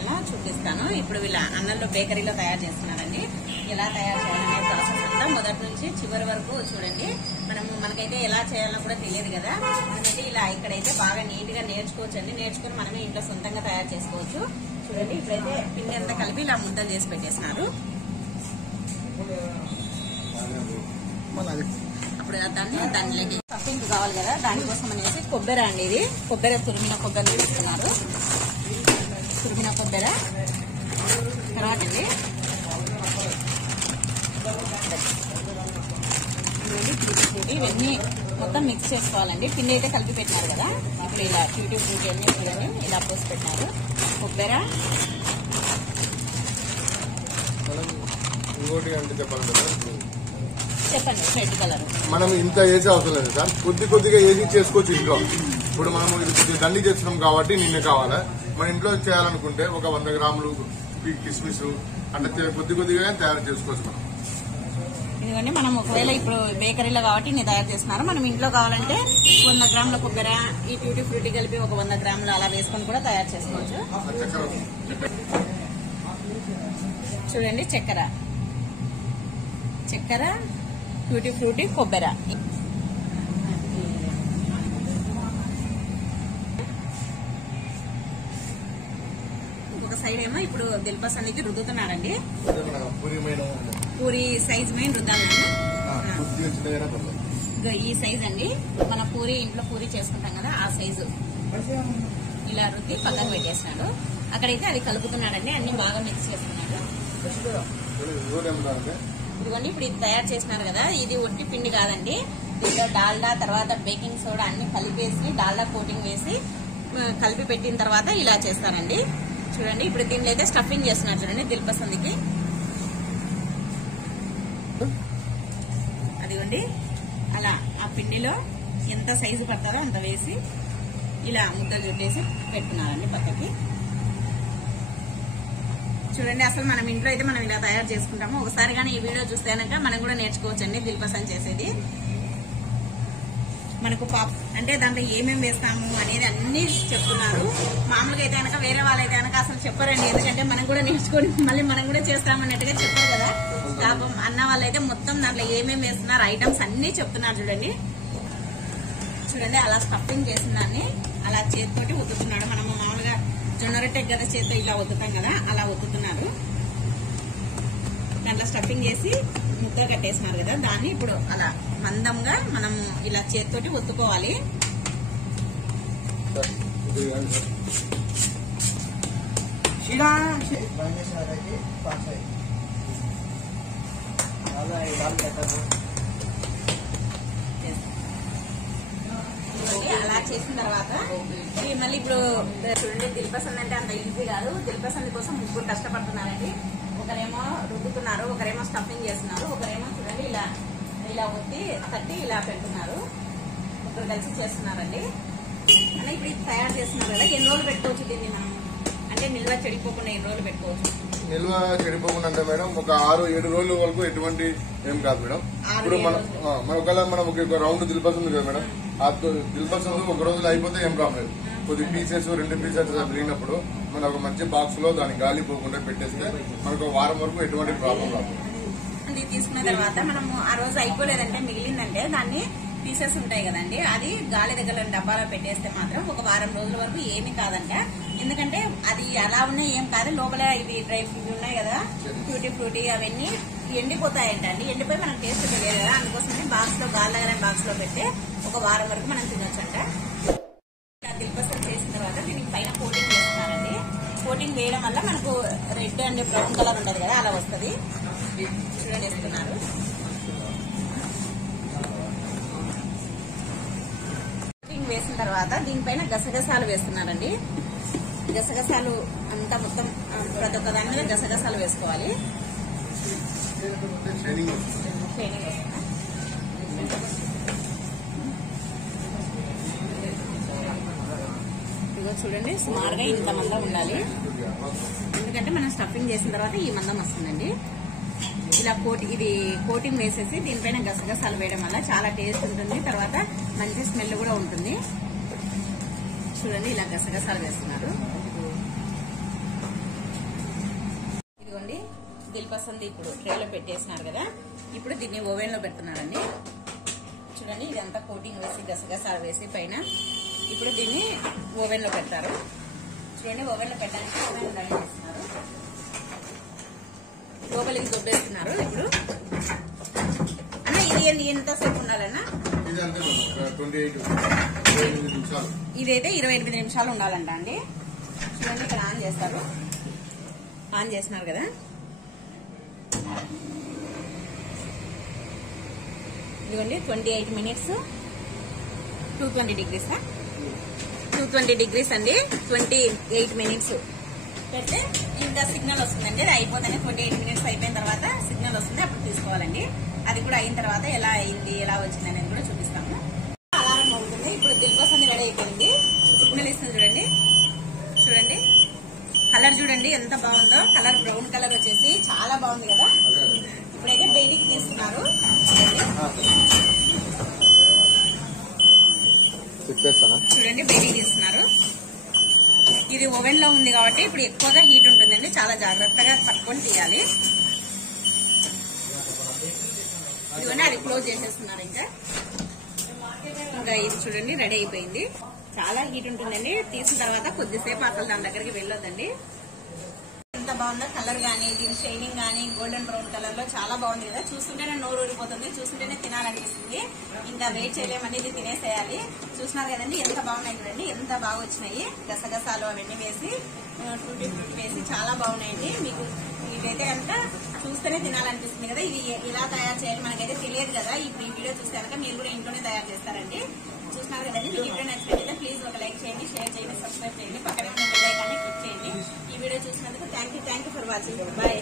చేయాలో చూపిస్తాను. ఇప్పుడు వీళ్ళ అన్నంలో బేకరీలో తయారు చేస్తున్నారండి. ఎలా తయారు చేయాలనే ప్రాసెస్ అంతా మొదటి నుంచి చివరి వరకు చూడండి. మనకైతే ఎలా చేయాలో కూడా తెలియదు కదా, ఎందుకంటే ఇలా ఇక్కడైతే బాగా నీట్ గా నేర్చుకోవచ్చండి. నేర్చుకుని మనమే ఇంట్లో సొంతంగా తయారు చేసుకోవచ్చు. చూడండి ఇప్పుడైతే పిండి అంతా కలిపి ఇలా ముద్దలు చేసి పెట్టేస్తున్నారు. అప్పుడు దానిలోకి స్టఫింగ్ కావాలి కదా, దానికోసం అనేసి కొబ్బరి అండి. ఇది కొబ్బరి, తురిమిన కొబ్బరి తీసుకున్నారు. తురిమిన కొబ్బరి తర్వాత అండి ఇవన్నీ మొత్తం మిక్స్ చేసుకోవాలండి. పిండి అయితే కలిపి పెట్టినారు కదా, ఇప్పుడు ఇలా ట్యూటీ ఫ్రూటీ అన్ని చూడండి ఇలా పోసి పెట్టినారు. కొబ్బరి చెప్పండి. రెడ్ కలర్ మనం ఇంత వేసే అవసరం లేదు సార్, కొద్దిగా వేసి చేసుకోవచ్చు ఇంట్లో. ఇప్పుడు మనం ఇది కొద్దిగా దండి చేస్తున్నాం కాబట్టి నిన్నే కావాలా. మన ఇంట్లో చేయాలనుకుంటే ఒక 100 గ్రాములు కిస్మిస్ అంటే కొద్దిగా తయారు చేసుకోవచ్చు మనం. ఇదిగోండి మనం ఒకవేళ ఇప్పుడు బేకరీలో కాబట్టి నేను తయారు చేస్తున్నారు. మనం ఇంట్లో కావాలంటే 100 గ్రాముల కొబ్బరి, ఈ ట్యూటీ ఫ్రూటీ కలిపి ఒక 100 గ్రాములు అలా వేసుకొని కూడా తయారు చేసుకోవచ్చు. చూడండి చక్కెర, ట్యూటీ ఫ్రూటీ, కొబ్బరి. ఒక సైడ్ ఏమో ఇప్పుడు దిల్పస్ అనేది రుద్దుతున్నాడండి. పూరి సైజ్ మెయిన్ రుద్దాలండి. ఈ సైజ్ అండి, మన పూరి ఇంట్లో పూరి చేసుకుంటాం కదా ఆ సైజు ఇలా రుద్ది పక్కన పెట్టేసినాడు. అక్కడైతే అది కలుపుతున్నాడండి, అన్ని బాగా మిక్స్ చేస్తున్నాడు. ఇదిగోండి ఇప్పుడు ఇది తయారు చేసినారు కదా, ఇది ఒట్టి పిండి కాదండి. దీంట్లో డాల్డా తర్వాత బేకింగ్ సోడా అన్ని కలిపేసి డాల్డా కోటింగ్ వేసి కలిపి పెట్టిన తర్వాత ఇలా చేస్తారండి. చూడండి ఇప్పుడు దీనిలో అయితే స్టఫింగ్ చేస్తున్నారు. చూడండి దిల్పసందికి అదిగోండి అలా ఆ పిండిలో ఎంత సైజు పడతారో అంత వేసి ఇలా ముద్దలు చుట్టేసి పెట్టుకున్నారండి పక్కకి. చూడండి అసలు మనం ఇంట్లో అయితే మనం ఇలా తయారు చేసుకుంటాము. ఒకసారి కానీ ఈ వీడియో చూస్తే కనుక మనం కూడా నేర్చుకోవచ్చండి దిల్పసన్ చేసేది. మనకు అంటే దాంట్లో ఏమేమి వేస్తాము అనేది అన్ని చెప్తున్నారు. మామూలుగా అయితే కనుక వేరే వాళ్ళైతే కనుక అసలు చెప్పరండి, ఎందుకంటే మనం కూడా నేర్చుకొని మళ్ళీ మనం కూడా చేస్తామన్నట్టుగా చెప్పారు కదా. పాపం అన్న వాళ్ళైతే మొత్తం దాంట్లో ఏమేమి వేస్తున్నారు ఐటమ్స్ అన్ని చెప్తున్నారు. చూడండి అలా స్టఫింగ్ చేసిన దాన్ని అలా చేతితోటి ఉతుకుతున్నాడు. మనము మామూలుగా జొన్న రొట్టె గద చేతితో ఇలా ఉతుకుతాం కదా, అలా ఉతుకుతున్నారు. దాంట్లో స్టఫింగ్ చేసి ముద్ద కట్టేసినారు కదా, దాన్ని ఇప్పుడు అలా మందంగా మనం ఇలా చేతితోటి ఒత్తుకోవాలి. అలా చేసిన తర్వాత మళ్ళీ ఇప్పుడు చూడండి దిల్పసంద్ అంటే అంత ఈజీ కాదు. దిల్పసంద్ కోసం ముగ్గురు కష్టపడుతున్నారండి. ఒకరేమో రుద్దుతున్నారు, ఒకరేమో స్టఫింగ్ చేస్తున్నారు, ఒకరేమో చూడండి ఇలా ఇలా ఒత్తి తట్టి ఇలా పెడుతున్నారు. ముగ్గురు కలిసి చేస్తున్నారండి. అంటే ఇప్పుడు ఇది తయారు చేస్తున్నారు కదా, ఎన్ని రోజులు పెట్టుకోవచ్చు దీన్ని మనం, అంటే నిల్వ చెడిపోకుండా ఎన్ని రోజులు పెట్టుకోవచ్చు? నిల్వ చెడిపోకుండా అంటే మేడం ఒక 6-7 రోజుల వరకు ఎటువంటి ఏం కాదు మేడం. ఇప్పుడు ఒకవేళ మనం ఒక రౌండ్ దిల్పసంద్ ఉంది కదా మేడం, ఆ దిల్పసంద్ ఒక రోజులో అయిపోతే ఏం ప్రాబ్లం. కొద్ది పీసెస్ 2 పీసెస్ తిరిగినప్పుడు మనం ఒక మంచి బాక్స్ లో దాన్ని గాలి పోకుండా పెట్టేస్తే మనకు వారం వరకు ఎటువంటి ప్రాబ్లం రాదు. అది తీసుకున్న తర్వాత మనము ఆ రోజు అయిపోలేదంటే మిగిలిందంటే దాన్ని పీసెస్ ఉంటాయి కదండి, అది గాలి దగ్గర డబ్బాలో పెట్టేస్తే మాత్రం ఒక వారం రోజుల వరకు ఏమీ కాదంట. ఎందుకంటే అది అలా ఉన్నాయి ఏం కాదు, లోపల ఇవి డ్రై ఫ్రూట్ ఉన్నాయి కదా, ట్యూటీ ఫ్రూటీ అవన్నీ ఎండిపోతాయంట అండి. ఎండిపోయి మనకు టేస్ట్ తెలియదు కదా, అందుకోసమే బాక్స్ లో గాలి దగ్గర బాక్స్ లో పెట్టి ఒక వారం వరకు మనం తినొచ్చంట. దిల్పసంద్ చేసిన తర్వాత దీనికి పైన కోటింగ్ చేస్తున్నారండి. కోటింగ్ వేయడం వల్ల మనకు రెడ్ అండ్ బ్రౌన్ కలర్ ఉంటది కదా, అలా వస్తుంది. చూడండి వేస్తున్నారు. కోటింగ్ వేసిన తర్వాత దీనిపైన గసగసాలు వేస్తున్నారండి. గసగసాలు అంతా మొత్తం ప్రతి ఒక్క దాని మీద గసగసాలు వేసుకోవాలి. ఇదిగో చూడండి సుమారుగా ఇంత మందం ఉండాలి, ఎందుకంటే మనం స్టఫింగ్ చేసిన తర్వాత ఈ మందం వస్తుందండి. ఇలా ఇది కోటింగ్ వేసేసి దీనిపైన గసగసాలు వేయడం వల్ల చాలా టేస్ట్ ఉంటుంది, తర్వాత మంచి స్మెల్ కూడా ఉంటుంది. చూడండి ఇలా గసగసాలు వేస్తున్నారు. దిల్పసంది ఇప్పుడు ట్రేలో పెట్టేసినారు కదా, ఇప్పుడు దీన్ని ఓవెన్ లో పెడుతున్నారండి. చూడండి ఇదంతా కోటింగ్ వేసి గసగసాలు వేసి పైన ఇప్పుడు దీన్ని ఓవెన్ లో పెడతారు. చూడండి ఓవెన్ లో పెట్టడానికి ఓవెన్ రెడీ చేస్తున్నారు. లోపలికి దొబ్బేస్తున్నారు. ఇప్పుడు అన్న ఇది ఎంతసేపు ఉండాలన్నా? ఇదైతే 28 నిమిషాలు ఉండాలంట అండి. చూడండి ఇక్కడ ఆన్ చేస్తారు. ఆన్ చేస్తున్నారు కదా, ఇదిగోండి 28 మినిట్స్ 220 డిగ్రీస్ 220 డిగ్రీస్ అండి. 28 మినిట్స్ పెడితే ఇంకా సిగ్నల్ వస్తుందండి. అది అయిపోతుంది. 28 మినిట్స్ అయిపోయిన తర్వాత సిగ్నల్ వస్తుంది, అప్పుడు తీసుకోవాలండి. అది కూడా అయిన తర్వాత ఎలా అయింది ఎలా వచ్చింది అనేది కూడా చూపిస్తాము. అలారం అవుతుంది. ఇప్పుడు దిల్పసంది రెడీ అయిపోయింది. సిగ్నల్ ఇస్తుంది చూడండి. చూడండి కలర్ చూడండి ఎంత బాగుందో. కలర్ బ్రౌన్ కలర్ వచ్చేసి చాలా బాగుంది కదా. ఇప్పుడైతే బయటికి తీస్తున్నారు. చూడండి బయటికి తీస్తున్నారు. ఇది ఓవెన్ లో ఉంది కాబట్టి ఇప్పుడు ఎక్కువగా హీట్ ఉంటుందండి. చాలా జాగ్రత్తగా పట్టుకొని తీయాలి. ఇదిగోండి అది క్లోజ్ చేసేస్తున్నారు. ఇంకా ఇది చూడండి రెడీ అయిపోయింది. చాలా హీట్ ఉంటుందండి. తీసిన తర్వాత కొద్దిసేపు అసలు దాని దగ్గరికి వెళ్ళొద్దండి. ఎంత బాగుందో కలర్ గానీ, దీని షైనింగ్ గానీ గోల్డెన్ బ్రౌన్ కలర్ లో చాలా బాగుంది కదా. చూస్తుంటేనే నోరు ఊరిపోతుంది, చూస్తుంటేనే తినాలనిపిస్తుంది. ఇంకా వెయిట్ చేయలేమని ఇది తినేసేయాలి. చూస్తున్నారు కదండి ఎంత బాగున్నాయి చూడండి, ఎంత బాగా వచ్చినాయి. గసగసాలు అవన్నీ వేసి టూటీ ఫ్రూటీ వేసి చాలా బాగున్నాయండి. మీకు ఇదైతే కనుక చూస్తేనే తినాలనిపిస్తుంది కదా. ఇది ఇలా తయారు చేయాలి మనకైతే తెలియదు కదా. ఇప్పుడు ఈ వీడియో చూస్తే కనుక మీరు కూడా ఇంట్లోనే తయారు చేస్తారండి. చూస్తున్నారు కదండి. మీకు వీడియో నచ్చినట్లయితే ప్లీజ్ ఒక లైక్ చేయండి, షేర్ చేయండి, సబ్స్క్రైబ్ చేయండి, పక్కన బెల్ ఐకాన్ని క్లిక్ చేయండి. ఈ వీడియో చూసినందుకు thank you for watching. Bye.